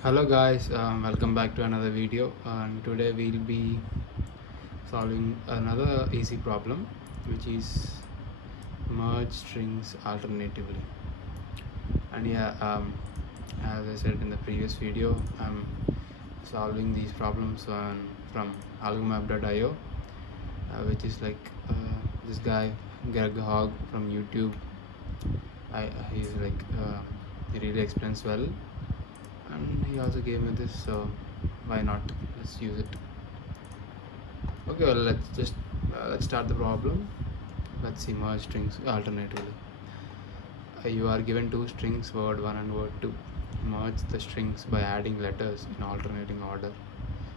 Hello guys, welcome back to another video, and today we'll be solving another easy problem, which is merge strings alternatively. And as I said in the previous video, I'm solving these problems from algomap.io, which is like this guy Greg Hogg from YouTube. He's like he really explains well, and he also gave me this, so why not, let's use it. Okay, well, let's start the problem. Let's see merge strings alternatively. You are given two strings, word 1 and word 2. Merge the strings by adding letters in alternating order,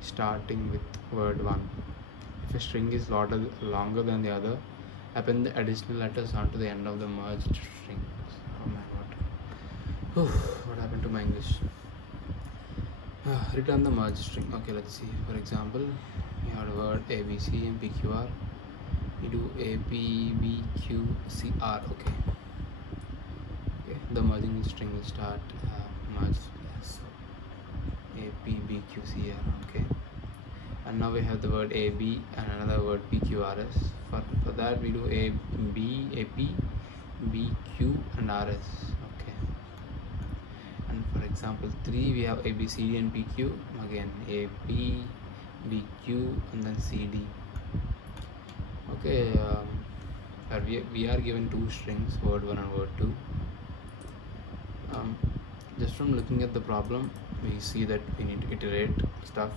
starting with word 1. If a string is longer than the other, append the additional letters onto the end of the merged strings. Oh my god. What happened to my English? Return the merged string. Okay, let's see. For example, you have the word A, B, C, and P, Q, R. You do A, P, B, Q, C, R. Okay. The merging string will start merge. So A, P, B, Q, C, R. Okay. And now we have the word A, B, and another word P, Q, R, S. For that we do A, B, A, P, B, Q, and R, S. Okay. And for example 3, we have A, B, C, D, and P, Q. Again A, P, B, Q, and then C, D. Okay. We are given two strings, word 1 and word 2. Just from looking at the problem, we see that we need to iterate stuff,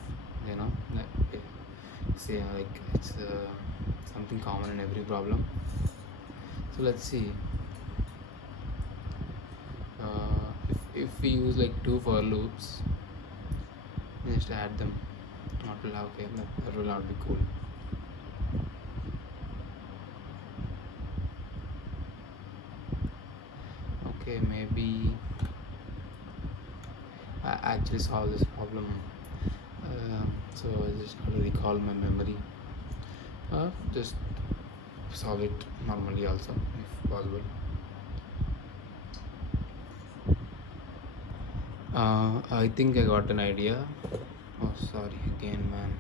say like it's something common in every problem. So let's see. If we use like two for loops, just add them. That will not be cool. Okay, maybe I actually solved this problem, so I just got to recall my memory. Just solve it normally also if possible. I think I got an idea. Oh, sorry again, man.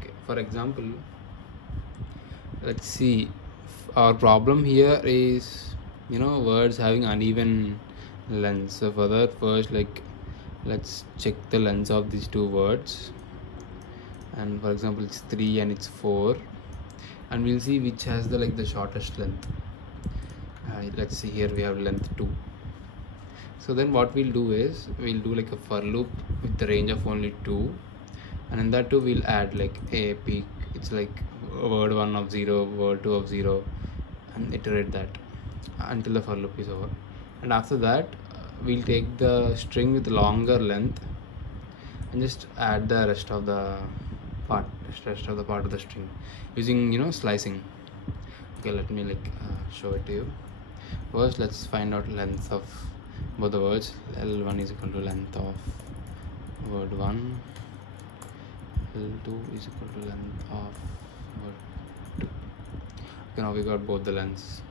Okay, for example, let's see. Our problem here is words having uneven length. So for that, first let's check the lengths of these two words, and for example it's 3 and it's 4, and we'll see which has the shortest length. Let's see, here we have length 2. So then what we'll do is we'll do like a for loop with the range of only 2, and in that 2 we'll add like a peak. It's like word 1 of 0, word 2 of 0, and iterate that until the for loop is over. And after that we'll take the string with longer length and just add the rest of the part of the string using slicing. Okay, let me show it to you. First let's find out length of both the words. L1 is equal to length of word 1, L2 is equal to length of word 2. Okay, now we got both the lengths.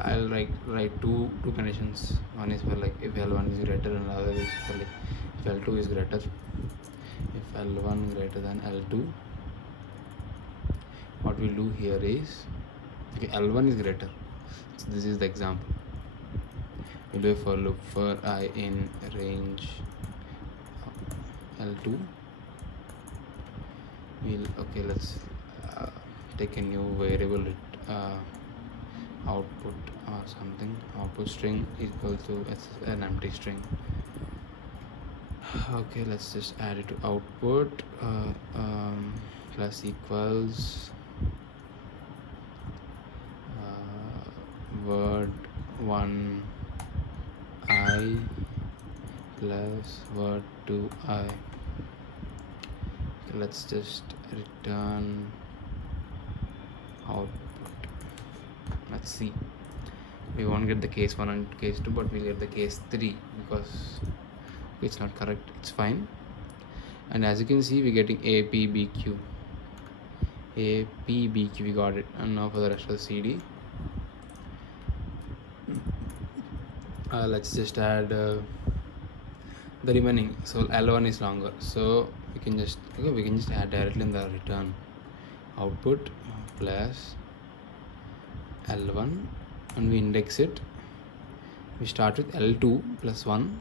I'll write two conditions. One is for if L1 is greater, and the other is for if L2 is greater. If L1 greater than L2, what we'll do here is, L1 is greater, so this is the example. We'll do a for loop for I in range L2. Let's take a new variable, output or something. Output string equal to an empty string. Okay, let's just add it to output. Plus equals word 1 I plus word 2 I. Okay, let's just return output. Let's see, we won't get the case 1 and case 2, but we'll get the case 3 because it's not correct. It's fine. And as you can see, we're getting A, P, B, Q. A, P, B, Q, we got it. And now for the rest of the CD, Let's just add the remaining. So L1 is longer, so we can just add directly in the return output plus L1, and we index it. We start with L2 plus 1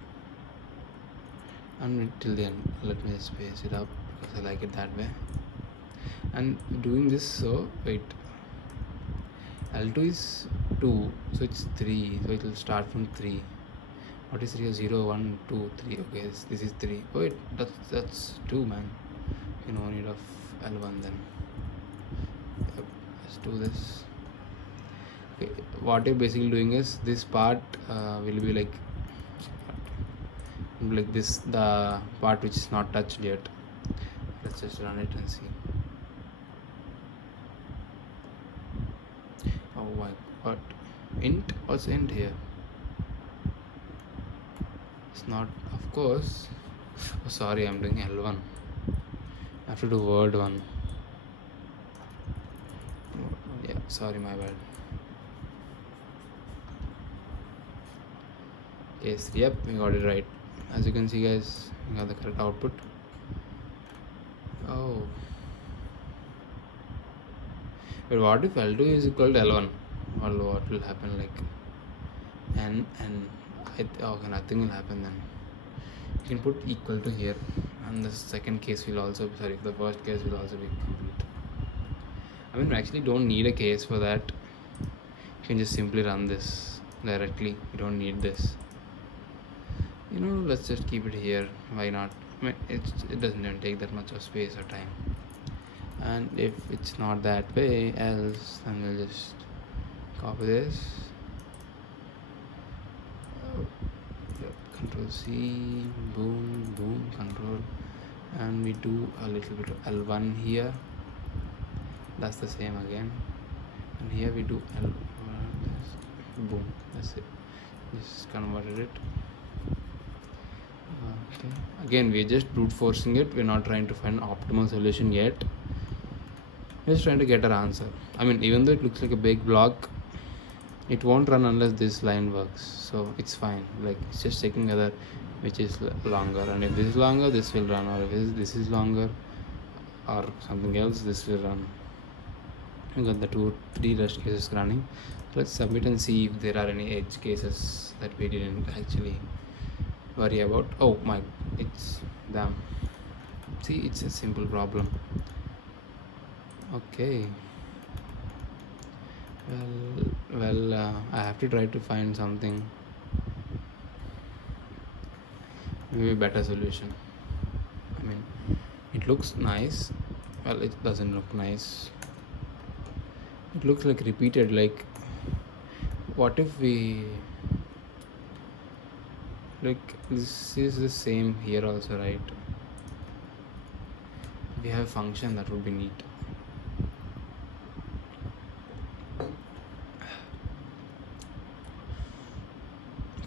and till the end. Let me just space it up because I like it that way. And doing this, so wait, L2 is 2, so it's 3, so it will start from 3. What is 3? 0, 1, 2, 3. Okay, this is 3. Oh wait, that's 2, man. No need of L1 then. Yep, let's do this. Okay, what you're basically doing is this part will be like this, the part which is not touched yet. Let's just run it and see. Oh my, what? Int? What's int here? It's not, of course. Oh, sorry, I'm doing L1. I have to do word 1. Yeah, sorry, my bad. Yes, yep, we got it right. As you can see, guys, we got the correct output. Oh, but what if L2 is equal to L1? Well, what will happen? Like okay, nothing will happen then. You can put equal to here, and the second case will also be, sorry, the first case will also be complete. I mean, we actually don't need a case for that. You can just simply run this directly. You don't need this. Let's just keep it here. Why not? I mean, it doesn't even take that much of space or time. And if it's not that way else, then we'll just copy this. Control C, boom, boom, control, and we do a little bit of L1 here. That's the same again, and here we do L1, boom, that's it. Just converted it. Okay, again we're just brute forcing it. We're not trying to find an optimal solution yet. We're just trying to get our answer. I mean, even though it looks like a big block, it won't run unless this line works, so it's fine. Like, it's just checking whether which is longer, and if this is longer, this will run, or if this is longer or something else, this will run. We got the 3 rest cases running. Let's submit and see if there are any edge cases that we didn't actually worry about. Oh my, it's damn. See, it's a simple problem. Okay, well, I have to try to find something, maybe a better solution. I mean, it looks nice. Well, it doesn't look nice. It looks like repeated. Like, what if we, like, this is the same here also, right? We have a function that would be neat.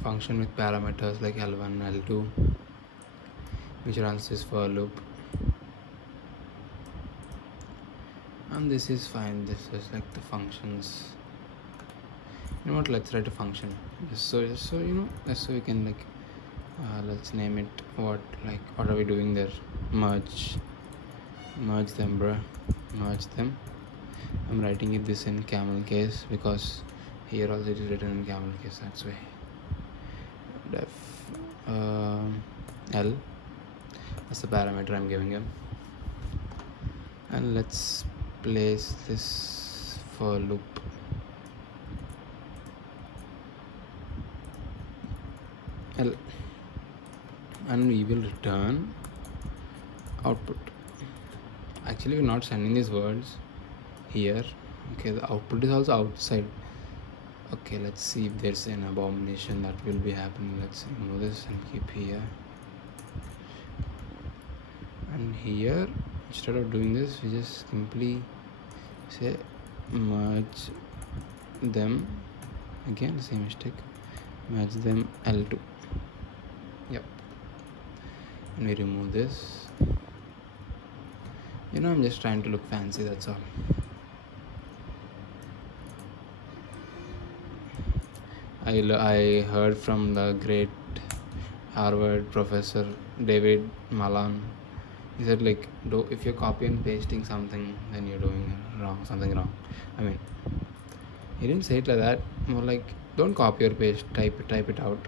Function with parameters like L1, L2, which runs this for loop, and this is fine. This is like the functions. You know what, let's write a function just so we can, like, let's name it what are we doing there? Merge them, bruh. Merge them. I'm writing it this in camel case because here also it is written in camel case. That's why. Def L, that's the parameter I'm giving him, and let's place this for loop. L, and we will return output. Actually, we're not sending these words here. Okay, the output is also outside. Okay, let's see if there's an abomination that will be happening. Let's remove this and keep here. And here, instead of doing this, we just simply say merge them. Again, the same mistake. Merge them L2. Yep. And we remove this. I'm just trying to look fancy, that's all. I heard from the great Harvard professor David Malan. He said like, if you're copy and pasting something, then you're doing something wrong. I mean, he didn't say it like that. More like, don't copy or paste. Type it out.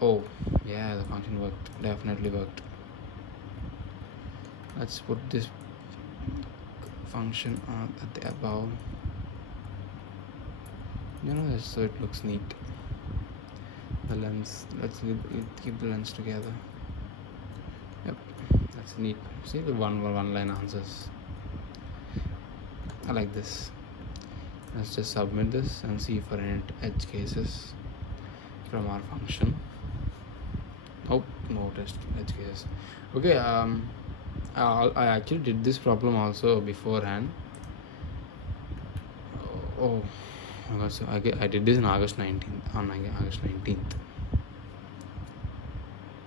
Oh, yeah, the function worked. Definitely worked. Let's put this function at the above. So it looks neat. The lens. Let's keep the lens together. Yep, that's neat. See the one line answers. I like this. Let's just submit this and see for any edge cases from our function. Oh, no test edge cases. Okay. I actually did this problem also beforehand. Oh, so I did this on August 19th.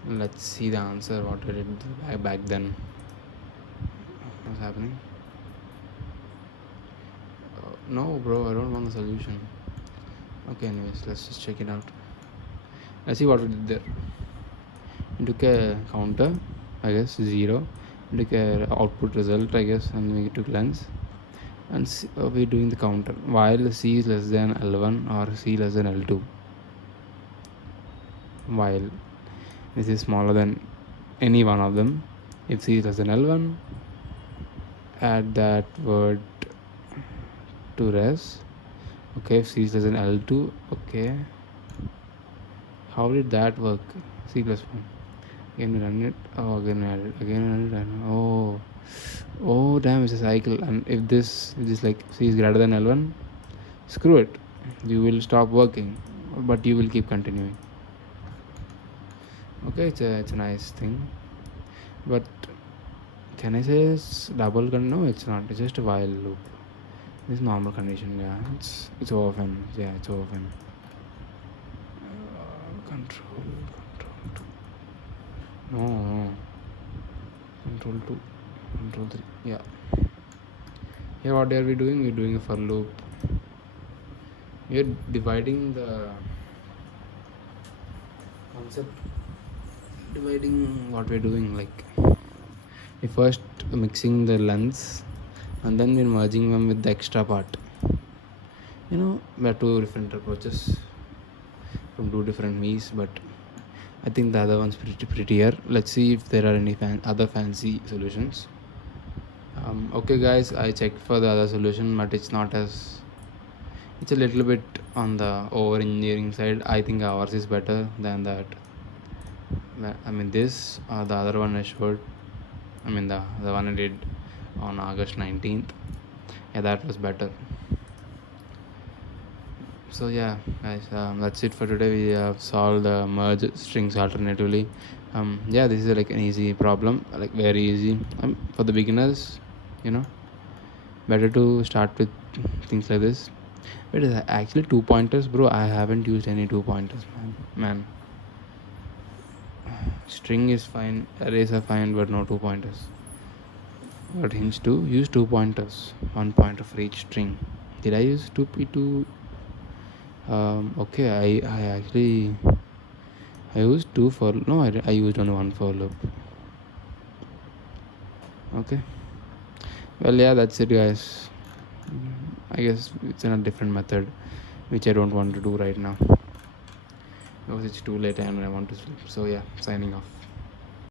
Let's see the answer. What I did back then. What's happening? No, bro, I don't want the solution. Okay, anyways, let's just check it out. Let's see what we did there. We took a counter, I guess 0. We took a output result, I guess, and we took lens. And we're doing the counter while C is less than L1 or C less than L2. While this is smaller than any one of them. If C is less than L1, add that word to res. Okay, if C is less than L2, okay. How did that work? C plus 1. Again we run it. Oh, again we add it. Again we run it. Oh, damn, it's a cycle. And if this like C is greater than L1, screw it. You will stop working, but you will keep continuing. Okay, it's a nice thing. But can I say it's double? No, it's not. It's just a while loop. This normal condition, yeah. It's open. Yeah, it's open. Control 2. No. Control 2. Control 3. Yeah. Here what are we doing? We're doing a for loop. We're dividing the concept. Dividing what we're doing, like we first mixing the lens and then we're merging them with the extra part. We have two different approaches from two different me's, but I think the other one's prettier. Let's see if there are any other fancy solutions. Okay guys, I checked for the other solution, but it's a little bit on the over engineering side. I think ours is better than that. I mean this or the other one I showed. I mean the one I did on August 19th. Yeah, that was better. So yeah guys, that's it for today. We have solved the merge strings alternatively. Yeah, this is like an easy problem, like very easy. For the beginners, better to start with things like this. Wait, is that actually 2 pointers? Bro, I haven't used any 2 pointers, man. String is fine, arrays are fine, but no 2 pointers. But hints to use 2 pointers, 1 pointer for each string. Did I use 2p2? Okay, I used 2 for no, I used only 1 for loop. Okay, well, yeah, that's it guys. I guess it's in a different method which I don't want to do right now because it's too late and I want to sleep. So yeah, signing off.